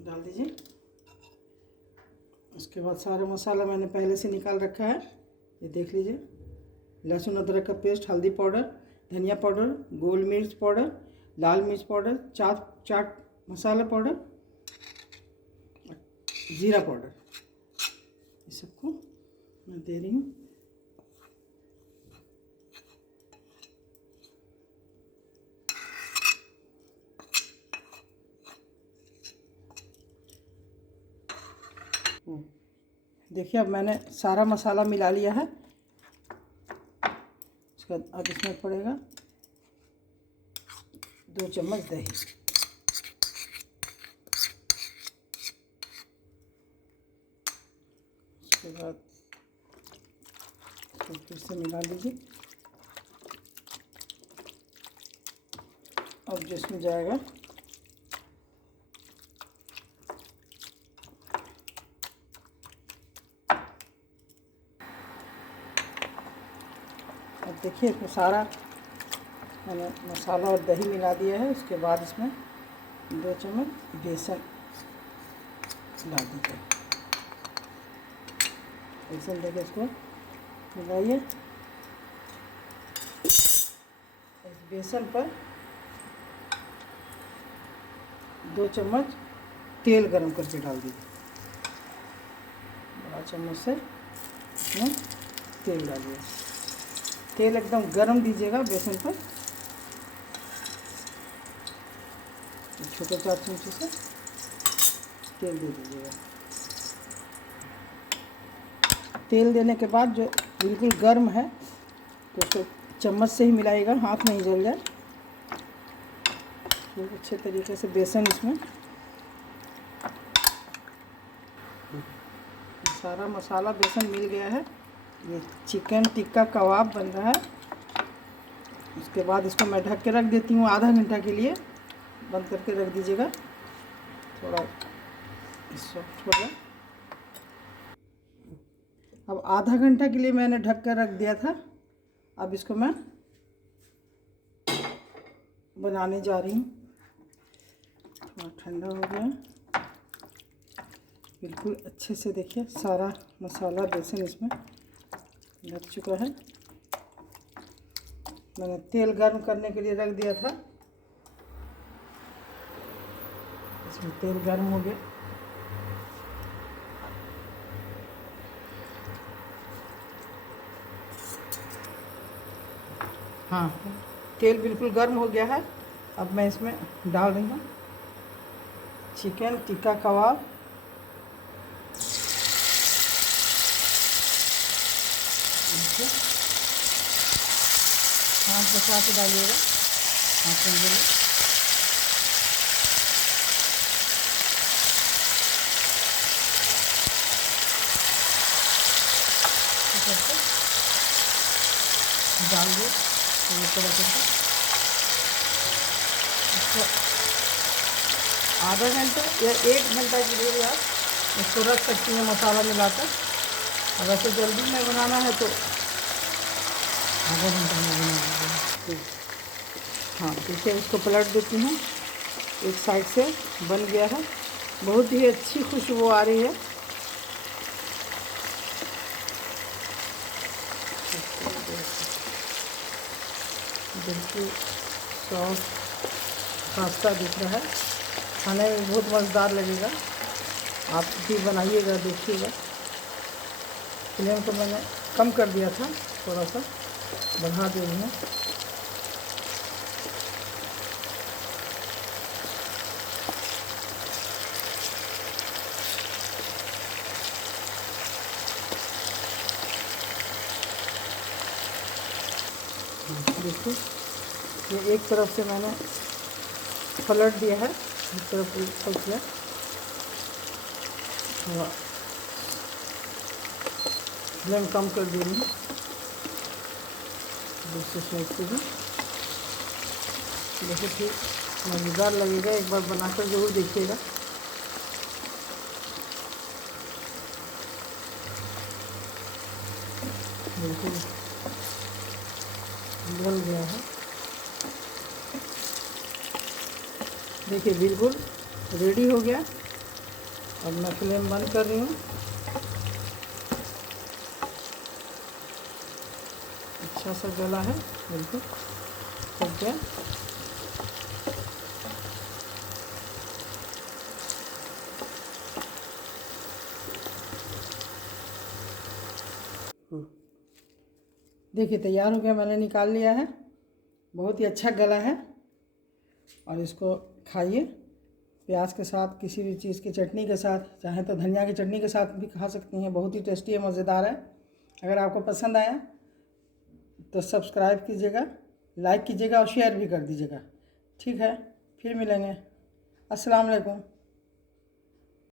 डाल दीजिए। उसके बाद सारा मसाला मैंने पहले से निकाल रखा है, ये देख लीजिए। लहसुन अदरक का पेस्ट, हल्दी पाउडर, धनिया पाउडर, गोल मिर्च पाउडर, लाल मिर्च पाउडर, चाट मसाला पाउडर, जीरा पाउडर, ये सबको मैं दे रही हूँ। देखिए अब मैंने सारा मसाला मिला लिया है। उसके बाद अब इसमें पड़ेगा 2 चम्मच दही। उसके बाद इसको फिर से मिला लीजिए। अब जिसमें जाएगा अब देखिए इसमें सारा मैंने मसाला और दही मिला दिया है। उसके बाद इसमें 2 चम्मच बेसन डाल दीजिए। बेसन देके इसको मिलाइए। इस बेसन पर 2 चम्मच तेल गरम करके डाल दीजिए। बड़ा चम्मच से इसमें तेल डालिए। तेल एकदम गरम दीजिएगा बेसन पर। छोटे 4 चमचे से तेल दे दीजिएगा। तेल देने के बाद जो बिल्कुल गर्म है तो उसको चम्मच से ही मिलाइएगा, हाथ नहीं जल जाए। तो अच्छे तरीके से बेसन इसमें सारा मसाला बेसन मिल गया है। ये चिकन टिक्का कबाब बन रहा है। उसके बाद इसको मैं ढक के रख देती हूँ आधा घंटा के लिए। बंद करके रख दीजिएगा, थोड़ा सॉफ्ट हो जाए। अब आधा घंटा के लिए मैंने ढक कर रख दिया था। अब इसको मैं बनाने जा रही हूँ। थोड़ा ठंडा हो गया, बिल्कुल अच्छे से देखिए सारा मसाला बेसन इसमें लग चुका है। मैंने तेल गर्म करने के लिए रख दिया था, इसमें तेल गर्म हो गया। हाँ, तेल बिल्कुल गर्म हो गया है। अब मैं इसमें डाल रही हूँ चिकन टिक्का कबाब। हाथ बचा के डालिएगा, हाथ में डाल दिए इस तरह से। इसको आधा घंटा या 1 घंटा के लिए आप इसको रख सकती हैं मसाला मिलाकर। अगर तो जल्दी में बनाना है तो आधा घंटा में बनाना। हाँ, देखिए इसको पलट देती हूँ। एक साइड से बन गया है, बहुत ही अच्छी खुशबू आ रही है। बिल्कुल सॉफ्ट खासा दिख रहा है, खाने में बहुत मज़ेदार लगेगा। आप भी बनाइएगा, देखिएगा। फ्लेम को मैंने कम कर दिया था, थोड़ा सा बढ़ा दे रही हूँ। देखिए ये एक तरफ से मैंने पलट दिया है, एक तरफ उल्टा किया। फ्लेम कम कर दे रही हूँ, दूसरे साइड से भी। बहुत ही मज़ेदार लगेगा, एक बार बनाकर ज़रूर देखिएगा। बिल्कुल बन गया है, देखिए बिल्कुल रेडी हो गया। अब मैं फ्लेम बंद कर रही हूँ। अच्छा सा जला है, बिल्कुल पक गया। देखिए तैयार हो गया, मैंने निकाल लिया है। बहुत ही अच्छा गला है। और इसको खाइए प्याज के साथ, किसी भी चीज़ की चटनी के साथ, चाहे तो धनिया की चटनी के साथ भी खा सकती हैं। बहुत ही टेस्टी है, मज़ेदार है। अगर आपको पसंद आया तो सब्सक्राइब कीजिएगा, लाइक कीजिएगा और शेयर भी कर दीजिएगा। ठीक है, फिर मिलेंगे। अस्सलाम वालेकुम।